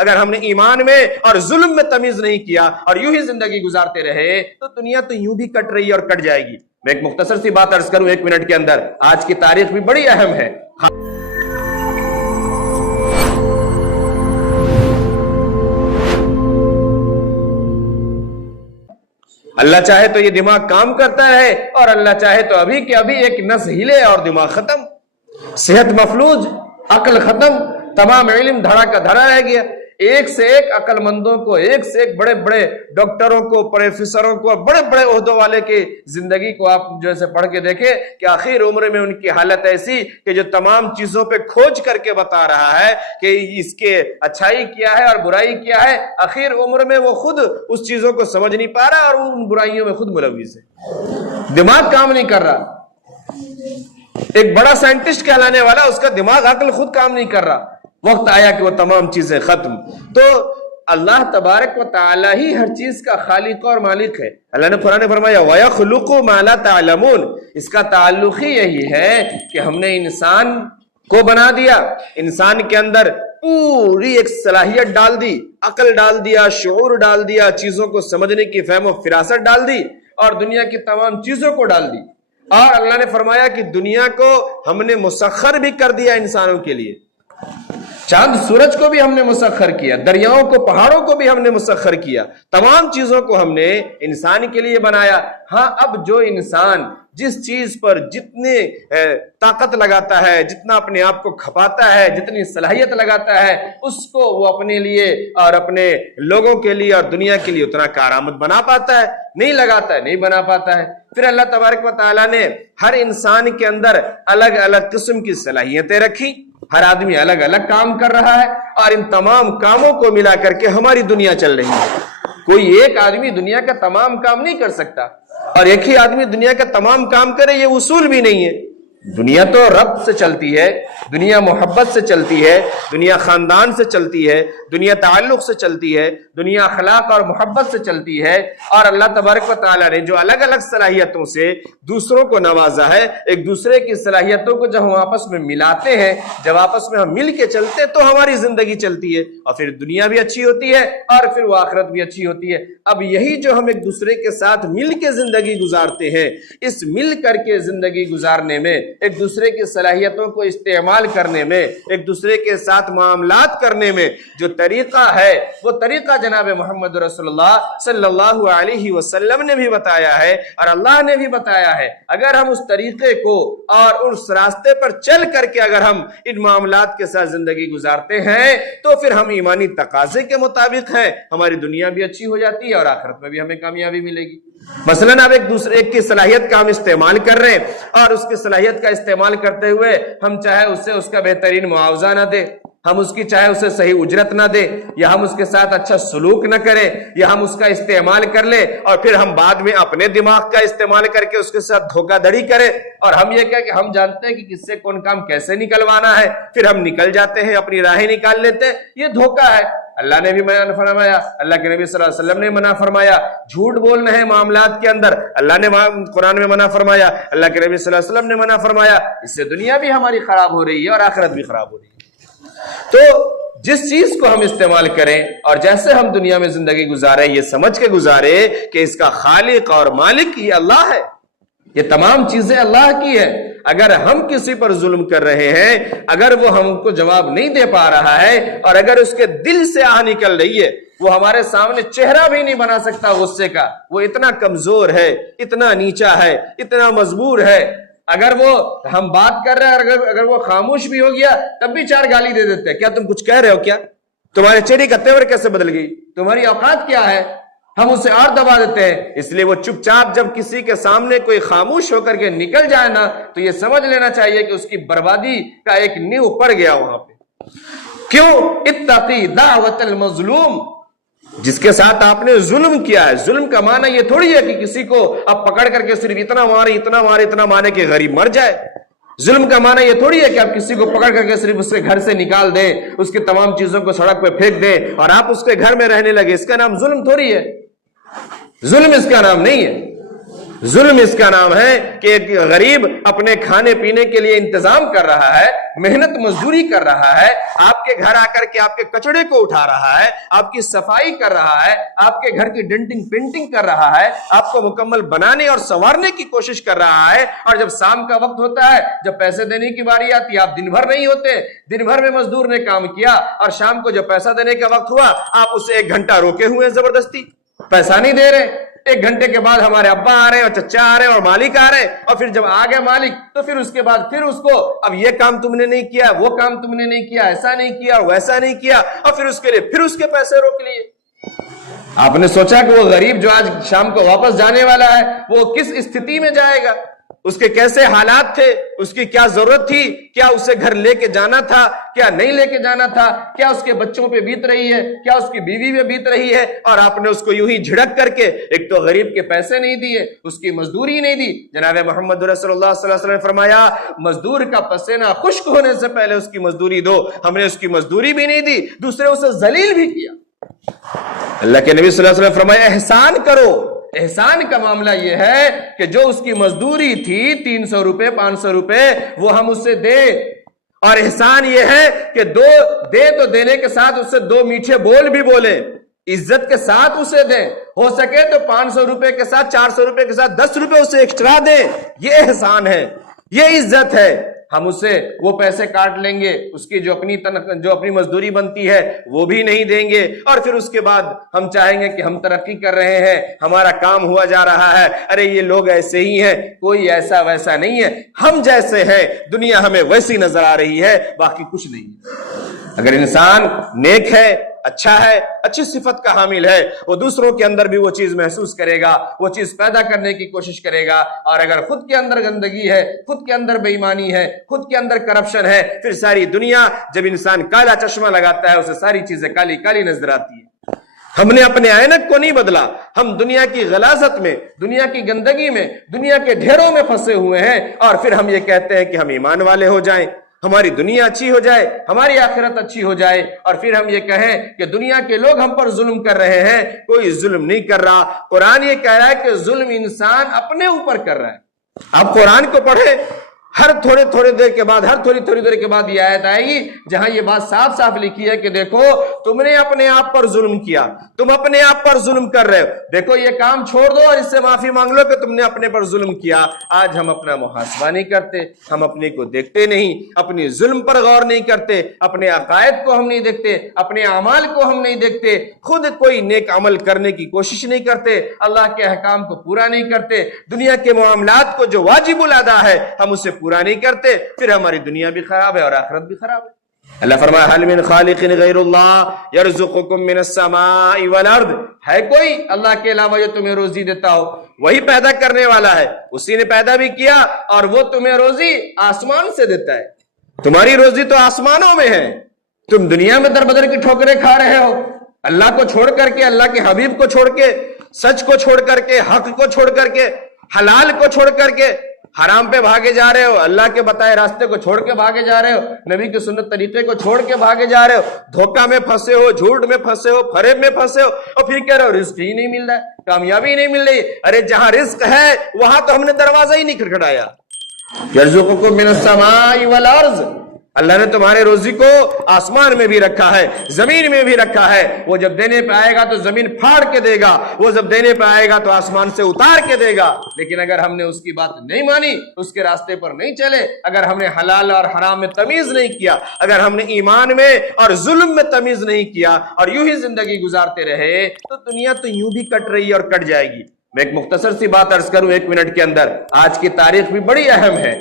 اگر ہم نے ایمان میں اور ظلم میں تمیز نہیں کیا اور یوں ہی زندگی گزارتے رہے تو دنیا تو یوں بھی کٹ رہی ہے اور کٹ جائے گی۔ میں ایک مختصر سی بات عرض کروں 1 منٹ کے اندر، آج کی تاریخ بھی بڑی اہم ہے۔ اللہ چاہے تو یہ دماغ کام کرتا ہے اور اللہ چاہے تو ابھی کہ ابھی ایک نس ہلے اور دماغ ختم، صحت مفلوج، عقل ختم، تمام علم دھڑا کا دھڑا رہ گیا۔ ایک سے ایک عقل مندوں کو، ایک سے ایک بڑے بڑے ڈاکٹروں کو، پروفیسروں کو، بڑے بڑے عہدوں والے کی زندگی کو آپ جیسے پڑھ کے دیکھیں کہ آخر عمر میں ان کی حالت ایسی کہ جو تمام چیزوں پہ کھوج کر کے بتا رہا ہے کہ اس کے اچھائی کیا ہے اور برائی کیا ہے، آخر عمر میں وہ خود اس چیزوں کو سمجھ نہیں پا رہا اور ان برائیوں میں خود ملوث ہے، دماغ کام نہیں کر رہا۔ ایک بڑا سائنٹسٹ کہلانے والا، اس کا دماغ عقل خود کام نہیں کر رہا۔ وقت آیا کہ وہ تمام چیزیں ختم۔ تو اللہ تبارک و تعالی ہی ہر چیز کا خالق اور مالک ہے۔ اللہ نے قرآن میں فرمایا وَيَخْلُقُ مَا لَا تَعْلَمُونَ، اس کا تعلق ہی یہی ہے کہ ہم نے انسان کو بنا دیا، انسان کے اندر پوری ایک صلاحیت ڈال دی، عقل ڈال دیا، شعور ڈال دیا، چیزوں کو سمجھنے کی فہم و فراست ڈال دی اور دنیا کی تمام چیزوں کو ڈال دی۔ اور اللہ نے فرمایا کہ دنیا کو ہم نے مسخر بھی کر دیا انسانوں کے لیے، چاند سورج کو بھی ہم نے مسخر کیا، دریاؤں کو، پہاڑوں کو بھی ہم نے مسخر کیا، تمام چیزوں کو ہم نے انسان کے لیے بنایا۔ ہاں اب جو انسان جس چیز پر جتنے طاقت لگاتا ہے، جتنا اپنے آپ کو کھپاتا ہے، جتنی صلاحیت لگاتا ہے، اس کو وہ اپنے لیے اور اپنے لوگوں کے لیے اور دنیا کے لیے اتنا کارآمد بنا پاتا ہے، نہیں لگاتا ہے، نہیں بنا پاتا ہے۔ پھر اللہ تبارک و تعالیٰ نے ہر انسان کے اندر الگ الگ قسم کی صلاحیتیں رکھی، ہر آدمی الگ الگ کام کر رہا ہے اور ان تمام کاموں کو ملا کر کے ہماری دنیا چل رہی ہے۔ کوئی ایک آدمی دنیا کا تمام کام نہیں کر سکتا اور ایک ہی آدمی دنیا کا تمام کام کرے، یہ اصول بھی نہیں ہے۔ دنیا تو رب سے چلتی ہے، دنیا محبت سے چلتی ہے، دنیا خاندان سے چلتی ہے، دنیا تعلق سے چلتی ہے، دنیا اخلاق اور محبت سے چلتی ہے۔ اور اللہ تبارک و تعالیٰ نے جو الگ الگ صلاحیتوں سے دوسروں کو نوازا ہے، ایک دوسرے کی صلاحیتوں کو جب ہم آپس میں ملاتے ہیں، جب آپس میں ہم مل کے چلتے ہیں تو ہماری زندگی چلتی ہے اور پھر دنیا بھی اچھی ہوتی ہے اور پھر وہ آخرت بھی اچھی ہوتی ہے۔ اب یہی جو ہم ایک دوسرے کے ساتھ مل کے زندگی گزارتے ہیں، اس مل کر کے زندگی گزارنے میں، ایک دوسرے کی صلاحیتوں کو استعمال کرنے میں، ایک دوسرے کے ساتھ معاملات کرنے میں جو طریقہ ہے، وہ طریقہ جناب محمد رسول اللہ صلی اللہ علیہ وسلم نے بھی بتایا ہے اور اللہ نے بھی بتایا ہے۔ اگر ہم اس طریقے کو اور اس راستے پر چل کر کے اگر ہم ان معاملات کے ساتھ زندگی گزارتے ہیں تو پھر ہم ایمانی تقاضے کے مطابق ہیں، ہماری دنیا بھی اچھی ہو جاتی ہے اور آخرت میں بھی ہمیں کامیابی ملے گی۔ مثلاً اب ایک دوسرے کی صلاحیت کا ہم استعمال کر رہے ہیں اور اس کی صلاحیت کا استعمال کرتے ہوئے ہم چاہے اس سے اس کا بہترین معاوضہ نہ دیں، ہم اس کی چاہے اسے صحیح اجرت نہ دیں، یا ہم اس کے ساتھ اچھا سلوک نہ کریں، یا ہم اس کا استعمال کر لیں اور پھر ہم بعد میں اپنے دماغ کا استعمال کر کے اس کے ساتھ دھوکہ دھڑی کریں اور ہم یہ کہہ کہ ہم جانتے ہیں کہ کس سے کون کام کیسے نکلوانا ہے، پھر ہم نکل جاتے ہیں، اپنی راہیں نکال لیتے ہیں۔ یہ دھوکہ ہے۔ اللہ نے بھی منع فرمایا، اللہ کے نبی صلی اللہ علیہ وسلم نے منع فرمایا۔ جھوٹ بولنا ہے معاملات کے اندر، اللہ نے قرآن میں منع فرمایا، اللہ کے نبی صلی اللہ علیہ وسلم نے منع فرمایا۔ اس سے دنیا بھی ہماری خراب ہو رہی ہے اور آخرت بھی خراب ہو رہی ہے۔ تو جس چیز کو ہم استعمال کریں اور جیسے ہم دنیا میں زندگی گزاریں، یہ سمجھ کے گزارے کہ اس کا خالق اور مالک یہ اللہ ہے، یہ تمام چیزیں اللہ کی ہے۔ اگر ہم کسی پر ظلم کر رہے ہیں، اگر وہ ہم کو جواب نہیں دے پا رہا ہے اور اگر اس کے دل سے آہ نکل رہی ہے، وہ ہمارے سامنے چہرہ بھی نہیں بنا سکتا غصے کا، وہ اتنا کمزور ہے، اتنا نیچا ہے، اتنا مجبور ہے، اگر وہ ہم بات کر رہے ہیں اگر وہ خاموش بھی ہو گیا تب بھی 4 گالی دے دیتے ہیں، کیا تم کچھ کہہ رہے ہو؟ کیا تمہارے چہرے کا تیور کیسے بدل گئی؟ تمہاری اوقات کیا ہے؟ ہم اسے اور دبا دیتے ہیں۔ اس لیے وہ چپ چاپ جب کسی کے سامنے کوئی خاموش ہو کر کے نکل جائے نا تو یہ سمجھ لینا چاہیے کہ اس کی بربادی کا ایک نیو پڑ گیا وہاں پہ۔ کیوں؟ اتقی دعوت المظلوم، جس کے ساتھ آپ نے ظلم کیا ہے۔ ظلم کا معنی یہ تھوڑی ہے کہ کسی کو آپ پکڑ کر کے صرف اتنا مارے اتنا مارے اتنا مارے کہ غریب مر جائے۔ ظلم کا معنی یہ تھوڑی ہے کہ آپ کسی کو پکڑ کر کے صرف اس کے گھر سے نکال دیں، اس کی تمام چیزوں کو سڑک پہ پھینک دیں اور آپ اس کے گھر میں رہنے لگے۔ اس کا نام ظلم تھوڑی ہے، ظلم اس کا نام نہیں ہے۔ ظلم اس کا نام ہے کہ ایک غریب اپنے کھانے پینے کے لیے انتظام کر رہا ہے، محنت مزدوری کر رہا ہے، آپ کے گھر آ کر کے آپ کے کچڑے کو اٹھا رہا ہے، آپ کی صفائی کر رہا ہے، آپ کے گھر کی ڈینٹنگ پینٹنگ کر رہا ہے، آپ کو مکمل بنانے اور سنوارنے کی کوشش کر رہا ہے، اور جب شام کا وقت ہوتا ہے، جب پیسے دینے کی باری آتی ہے، آپ دن بھر نہیں ہوتے، دن بھر میں مزدور نے کام کیا اور شام کو جب پیسہ دینے کا وقت ہوا آپ اسے 1 گھنٹہ روکے ہوئے ہیں، زبردستی پیسہ نہیں دے رہے۔ 1 گھنٹے کے بعد ہمارے ابا آ رہے ہیں اور چچا آ رہے ہیں اور مالک آ رہے ہیں، اور پھر جب آ گئے مالک تو پھر اس کے بعد پھر اس کو اب یہ کام تم نے نہیں کیا، وہ کام تم نے نہیں کیا، ایسا نہیں کیا، ویسا نہیں کیا، اور پھر اس کے لیے پھر اس کے پیسے روک لیے۔ آپ نے سوچا کہ وہ غریب جو آج شام کو واپس جانے والا ہے وہ کس استھتی میں جائے گا، اس کے کیسے حالات تھے، اس کی کیا ضرورت تھی، کیا اسے گھر لے کے جانا تھا، کیا نہیں لے کے جانا تھا، کیا اس کے بچوں پہ بیت رہی ہے، کیا اس کی بیوی پہ بیت رہی ہے، اور آپ نے اس کو یوں ہی جھڑک کر کے ایک تو غریب کے پیسے نہیں دیے، اس کی مزدوری نہیں دی۔ جناب محمد رسول اللہ صلی اللہ علیہ وسلم نے فرمایا مزدور کا پسینہ خشک ہونے سے پہلے اس کی مزدوری دو۔ ہم نے اس کی مزدوری بھی نہیں دی، دوسرے اسے ذلیل بھی کیا۔ اللہ کے نبی صلی اللہ علیہ وسلم نے فرمایا احسان کرو۔ احسان کا معاملہ یہ ہے کہ جو اس کی مزدوری تھی 300 روپے 500 روپے وہ ہم اسے دے، اور احسان یہ ہے کہ دے تو دینے کے ساتھ اسے 2 میٹھے بول بھی بولے، عزت کے ساتھ اسے دیں، ہو سکے تو 500 روپے کے ساتھ 400 روپے کے ساتھ 10 روپے اسے ایکسٹرا دیں، یہ احسان ہے، یہ عزت ہے۔ ہم اسے وہ پیسے کاٹ لیں گے، اس کی جو اپنی مزدوری بنتی ہے وہ بھی نہیں دیں گے، اور پھر اس کے بعد ہم چاہیں گے کہ ہم ترقی کر رہے ہیں، ہمارا کام ہوا جا رہا ہے، ارے یہ لوگ ایسے ہی ہیں، کوئی ایسا ویسا نہیں ہے، ہم جیسے ہیں، دنیا ہمیں ویسی نظر آ رہی ہے، باقی کچھ نہیں ہے۔ اگر انسان نیک ہے، اچھا ہے، اچھی صفت کا حامل ہے، وہ دوسروں کے اندر بھی وہ چیز محسوس کرے گا، وہ چیز پیدا کرنے کی کوشش کرے گا، اور اگر خود کے اندر گندگی ہے، خود کے اندر بے ایمانی ہے، خود کے اندر کرپشن ہے، پھر ساری دنیا جب انسان کالا چشمہ لگاتا ہے اسے ساری چیزیں کالی کالی نظر آتی ہے۔ ہم نے اپنے عینک کو نہیں بدلا، ہم دنیا کی غلاظت میں، دنیا کی گندگی میں، دنیا کے ڈھیروں میں پھنسے ہوئے ہیں، اور پھر ہم یہ کہتے ہیں کہ ہم ایمان والے ہو جائیں، ہماری دنیا اچھی ہو جائے، ہماری آخرت اچھی ہو جائے، اور پھر ہم یہ کہیں کہ دنیا کے لوگ ہم پر ظلم کر رہے ہیں۔ کوئی ظلم نہیں کر رہا، قرآن یہ کہہ رہا ہے کہ ظلم انسان اپنے اوپر کر رہا ہے۔ آپ قرآن کو پڑھیں، ہر تھوڑے دیر کے بعد، ہر تھوڑی دیر کے بعد یہ آیت آئے گی جہاں یہ بات صاف صاف لکھی ہے کہ دیکھو تم نے اپنے آپ پر ظلم کیا، تم اپنے آپ پر ظلم کر رہے ہو، دیکھو یہ کام چھوڑ دو اور اس سے معافی مانگ لو کہ تم نے اپنے پر ظلم کیا۔ آج ہم اپنا محاسبہ نہیں کرتے، ہم اپنے کو دیکھتے نہیں، اپنی ظلم پر غور نہیں کرتے، اپنے عقائد کو ہم نہیں دیکھتے، اپنے اعمال کو ہم نہیں دیکھتے، خود کوئی نیک عمل کرنے کی کوشش نہیں کرتے، اللہ کے احکام کو پورا نہیں کرتے، دنیا کے معاملات کو جو واجب الادا ہے ہم اسے پورا نہیں کرتے، پھر ہماری دنیا بھی خراب ہے اور آخرت بھی خراب ہے۔ اللہ فرمایا هل من خالق غیر اللہ یرزقکم من السماء والارض، ہے کوئی اللہ کے علاوہ جو تمہیں روزی دیتا ہو؟ وہی پیدا کرنے والا ہے، اسی نے پیدا بھی کیا، اور وہ تمہیں روزی آسمان سے دیتا ہے۔ تمہاری روزی تو آسمانوں میں ہے، تم دنیا میں در بدر کی ٹھوکریں کھا رہے ہو، اللہ کو چھوڑ کر کے، اللہ کے حبیب کو چھوڑ کے، سچ کو چھوڑ کر کے، حق کو چھوڑ کر کے، حلال کو چھوڑ کر کے حرام پہ بھاگے جا رہے ہو، اللہ کے بتائے راستے کو چھوڑ کے بھاگے جا رہے ہو، نبی کی سنت طریقے کو چھوڑ کے بھاگے جا رہے ہو، دھوکہ میں پھنسے ہو، جھوٹ میں پھنسے ہو، فریب میں پھنسے ہو، اور پھر کہہ رہے ہو رزق ہی نہیں مل رہا ہے، کامیابی نہیں مل رہی۔ ارے جہاں رزق ہے وہاں تو ہم نے دروازہ ہی نہیں کھٹکھٹایا۔ یرزقکم من السماء والارض، اللہ نے تمہارے روزی کو آسمان میں بھی رکھا ہے، زمین میں بھی رکھا ہے، وہ جب دینے پہ آئے گا تو زمین پھاڑ کے دے گا، وہ جب دینے پہ آئے گا تو آسمان سے اتار کے دے گا، لیکن اگر ہم نے اس کی بات نہیں مانی، اس کے راستے پر نہیں چلے، اگر ہم نے حلال اور حرام میں تمیز نہیں کیا، اگر ہم نے ایمان میں اور ظلم میں تمیز نہیں کیا اور یوں ہی زندگی گزارتے رہے تو دنیا تو یوں بھی کٹ رہی ہے اور کٹ جائے گی۔ میں ایک مختصر سی بات عرض کروں 1 منٹ کے اندر، آج کی تاریخ بھی بڑی اہم ہے۔